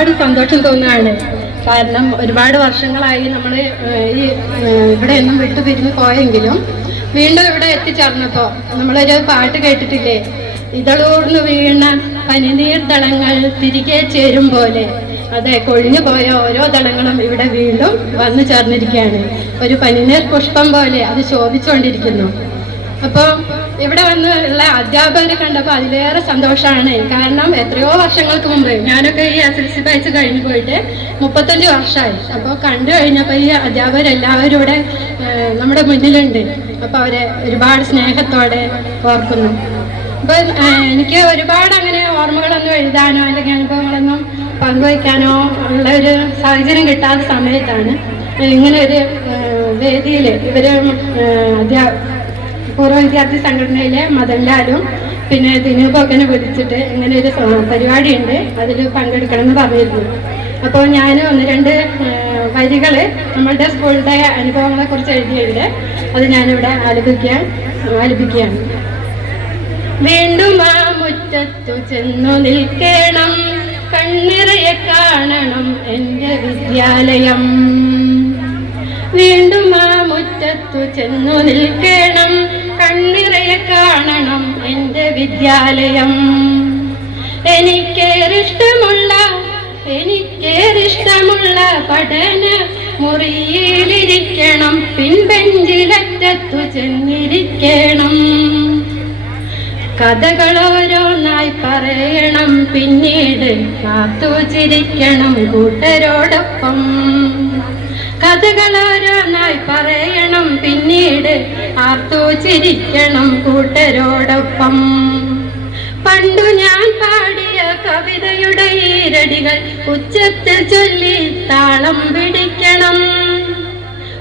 ഒരുപാട് സന്തോഷം തോന്നുകയാണ്. കാരണം ഒരുപാട് വർഷങ്ങളായി നമ്മൾ ഈ ഇവിടെ ഒന്നും വിട്ടു പിരിഞ്ഞു പോയെങ്കിലും വീണ്ടും ഇവിടെ എത്തിച്ചേർന്നപ്പോൾ നമ്മളൊരു പാട്ട് കേട്ടിട്ടില്ലേ? ഇതളൂർന്ന് വീണ പനിനീർ ദളങ്ങൾ തിരികെ ചേരും പോലെ. അതെ കൊഴിഞ്ഞു പോയ ഓരോ ദളങ്ങളും ഇവിടെ വീണ്ടും വന്നു ചേർന്നിരിക്കുകയാണ്. ഒരു പനിനീർ പുഷ്പം പോലെ അത് ശോഭിച്ചുകൊണ്ടിരിക്കുന്നു. അപ്പോൾ ഇവിടെ വന്ന് ഉള്ള അധ്യാപകരെ കണ്ടപ്പോൾ അതിലേറെ സന്തോഷമാണ് കാരണം എത്രയോ വർഷങ്ങൾക്ക് മുമ്പ് ഞാനൊക്കെ ഈ എസ് എൽ സി ബാച്ച് കഴിഞ്ഞു പോയിട്ട് മുപ്പത്തഞ്ച് വർഷമായി അപ്പോൾ കണ്ടു കഴിഞ്ഞപ്പോൾ ഈ അധ്യാപകരെല്ലാവരും ഇവിടെ നമ്മുടെ മുന്നിലുണ്ട്. അപ്പോൾ അവരെ ഒരുപാട് സ്നേഹത്തോടെ ഓർക്കുന്നു. അപ്പോൾ എനിക്ക് ഒരുപാട് അങ്ങനെ ഓർമ്മകളൊന്നും എഴുതാനോ അല്ലെങ്കിൽ അനുഭവങ്ങളൊന്നും പങ്കുവയ്ക്കാനോ ഉള്ള ഒരു സാഹചര്യം കിട്ടാത്ത സമയത്താണ് ഇങ്ങനെ ഒരു വേദിയിൽ ഇവർ അധ്യാ പൂർവ വിദ്യാർത്ഥി സംഘടനയിലെ മദൻലാലും പിന്നെ ദിനൂപൊക്കെ വിളിച്ചിട്ട് ഇങ്ങനെ ഒരു പരിപാടി ഉണ്ട് അതിൽ പങ്കെടുക്കണം എന്ന് പറഞ്ഞിരുന്നു. അപ്പോൾ ഞാൻ ഒന്ന് രണ്ട് വരികൾ നമ്മളുടെ സ്കൂളിന്റെ അനുഭവങ്ങളെ കുറിച്ച് എഴുതിയുണ്ട് അത് ഞാനിവിടെ ആലപിക്കാൻ ആലപിക്കുകയാണ്. വീണ്ടും ആ മുറ്റത്തു ചെന്നു നിൽക്കണം. കണ്ണിറയെ കാണണം എന്റെ വിദ്യാലയം. വീണ്ടും ആ മുറ്റത്തു ചെന്നു നിൽക്കണം. എനിക്ക് വിദ്യാലയം. എനിക്കേറിഷ്ടമുള്ള എനിക്കേറിഷ്ടമുള്ള പഠന മുറിയിലിരിക്കണം. പിൻബെഞ്ചിലറ്റത്തു ചെന്നിരിക്കണം. കഥകളോരോന്നായി പറയണം. പിന്നീട് കാത്തു ചിരിക്കണം കൂട്ടരോടൊപ്പം. കഥകളോരോന്നായി പറയണം. ആർത്തു ചിരിക്കണം കൂട്ടരോടൊപ്പം. പണ്ടു ഞാൻ പാടിയ കവിതയുടെ ഈരടികൾ ഉച്ചത്തിൽ ചൊല്ലി താളം പിടിക്കണം.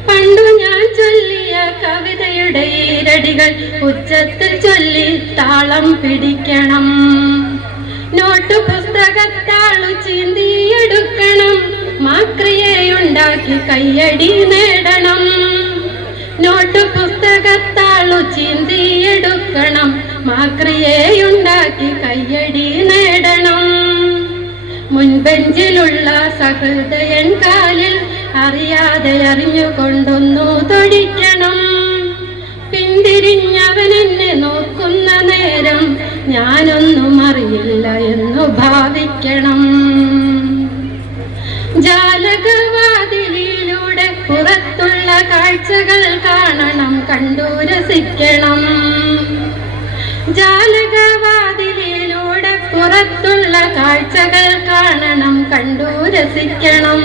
പണ്ടു ഞാൻ ചൊല്ലിയ കവിതയുടെ ഈരടികൾ ഉച്ചത്തിൽ ചൊല്ലി താളം പിടിക്കണം. നോട്ട് പുസ്തകത്താളു ചീന്തിയെടുക്കണം. മാക്രിയയുണ്ടാക്കി കയ്യടി നേടണം. മാക്രിയയുണ്ടാക്കി കയ്യടി നേടണം. മുൻബെഞ്ചിലുള്ള സഹൃദയൻ കാലിൽ അറിയാതെ അറിഞ്ഞുകൊണ്ടൊന്നു തൊഴിക്കണം പിന്തിരിഞ്ഞവൻ എന്നെ നോക്കുന്ന നേരം ഞാനൊന്നും അറിയില്ല എന്നു ഭാവിക്കണം. ജാലകവാതിലിലൂടെ പുറത്തുള്ള കാഴ്ചകൾ കാണണം കണ്ടു രസിക്കണം. ജാലകവാതിലിലൂടെ പുറത്തുള്ള കാഴ്ചകൾ കാണണം കണ്ടു രസിക്കണം.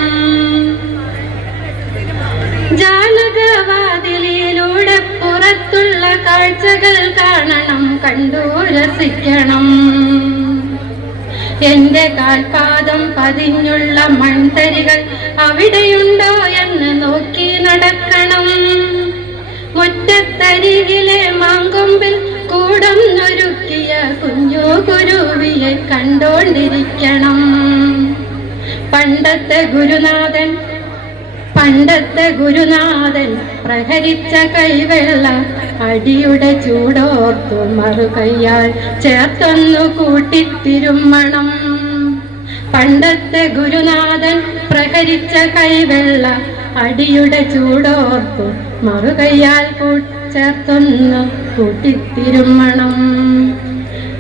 ജാലകവാതിലിലൂടെ പുറത്തുള്ള കാഴ്ചകൾ കാണണം കണ്ടു രസിക്കണം. എന്റെ കാൽപാദം പതിഞ്ഞുള്ള മൺതരികൾ അവിടെയുണ്ടോ എന്ന് നോക്കി കുരുവിയെ കണ്ടോണ്ടിരിക്കണം. പണ്ടത്തെ ഗുരുനാഥൻ പണ്ടത്തെ ഗുരുനാഥൻ പ്രഹരിച്ച കൈവെള്ള അടിയുടെ ചൂടോർത്തു മറുകയ്യാൽ ചേർത്തൊന്നു കൂട്ടിത്തിരുമ്മണം. പണ്ടത്തെ ഗുരുനാഥൻ പ്രഹരിച്ച കൈവെള്ള അടിയുടെ ചൂടോർത്തു മറുകയ്യാൽ ചേർത്തൊന്നു കൂട്ടിത്തിരുമ്മണം.